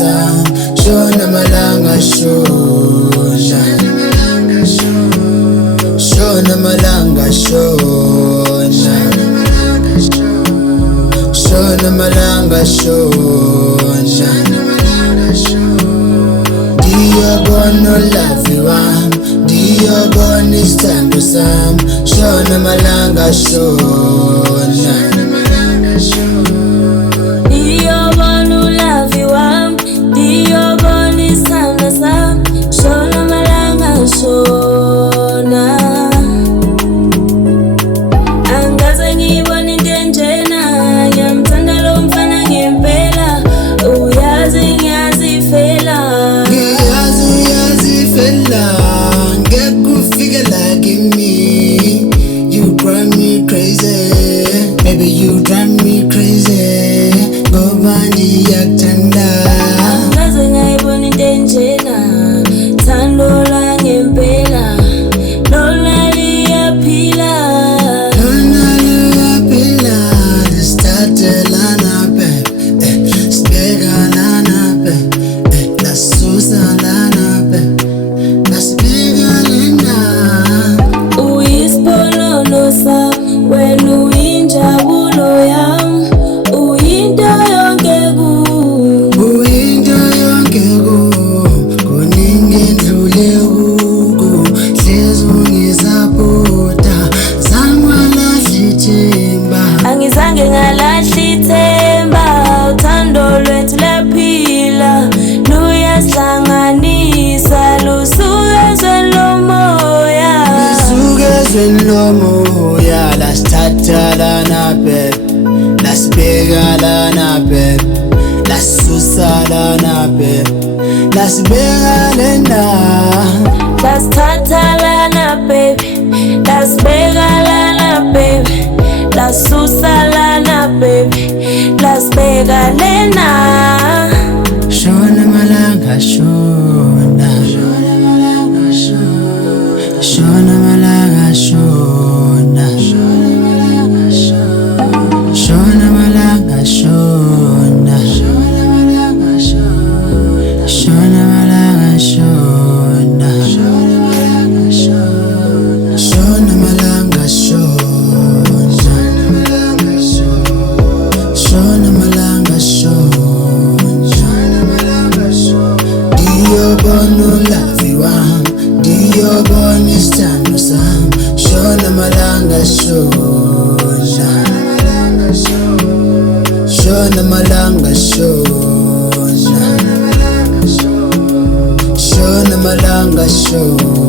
sam, shona malanga shona, shona malanga shona, shona malanga shona. Ndiyabona ulavi wami, ndiyabona isithando sami, shona malanga shona. Ndiyabona ulavi wami, ndiyabona isithando sami, shona malanga shona. Angaze ngibone into enjena, ngiyamthanda lo mfana ngempela, uyazi ngiyazifela. Ngiyazi uyazifela, ngeke ufike like me. You drive me crazy, baby you drive me crazy, ngoba ndiyakuthanda. Angaze ngayibona into enjena, thando la ngempela, lona liyaphila. Lona liyaphila, lisithathelana babe, sibekalana babe, lasusalana babe, lasibekalana. Uyisiponono sami, wena uyinjabulo yami, uyinto yonke kimi. Uyinto yonke kuningi endlule kuko, hlezi ungisapota, zangwalahla ithemba. Angizange ngalahla ithemba, uthando lwethu laphila, luyasihlanganisa, lusuka ezweni lomoya. Lisuke ezweni lomoya, lasithathalana babe, lasibekalana babe, lasusalana babe, lasibekalana. Lasithathalana baby, lasibekalana baby, lasusalana baby, lasibekalena. Shona malanga shona, shona malanga shona, shona malanga shona, shona malanga shona, shona malanga shona, shona malanga shona, shona malanga shona, shona malanga shona, shona malanga shona, shona malanga shona. Ndiyabona ulavi wami, ndiyabona isithando sami, shona malanga shona, shona malanga shona, shona malanga shona.